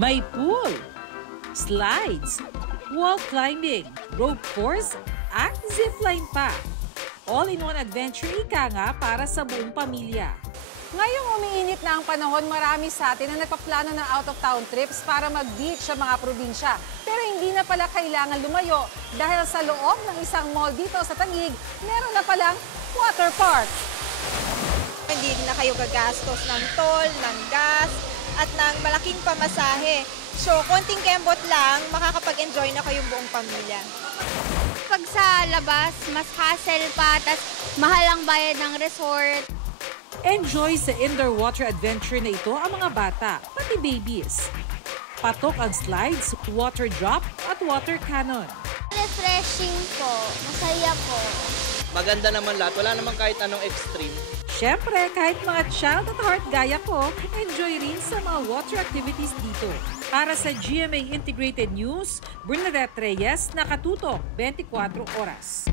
May pool, slides, wall climbing, rope course, at zipline pa. All-in-one adventure ika nga para sa buong pamilya. Ngayong umiinit na ang panahon, marami sa atin na nagpaplano ng out-of-town trips para mag-beach sa mga probinsya. Pero hindi na pala kailangan lumayo dahil sa loob ng isang mall dito sa Taguig, meron na palang water park. Hindi na kayo gagastos ng toll, ng gas, at ng malaking pamasahe. So, konting kembot lang, makakapag-enjoy na kayong buong pamilya. Pag sa labas, mas hassle pa, tas mahal ang bayad ng resort. Enjoy sa indoor water adventure na ito ang mga bata, pati babies. Patok ang slides, water drop at water cannon. Refreshing po, masaya po. Maganda naman lahat. Wala naman kahit anong extreme. Siyempre, kahit mga child at heart gaya ko, enjoy rin sa mga water activities dito. Para sa GMA Integrated News, Bernadette Reyes, nakatutok 24 oras.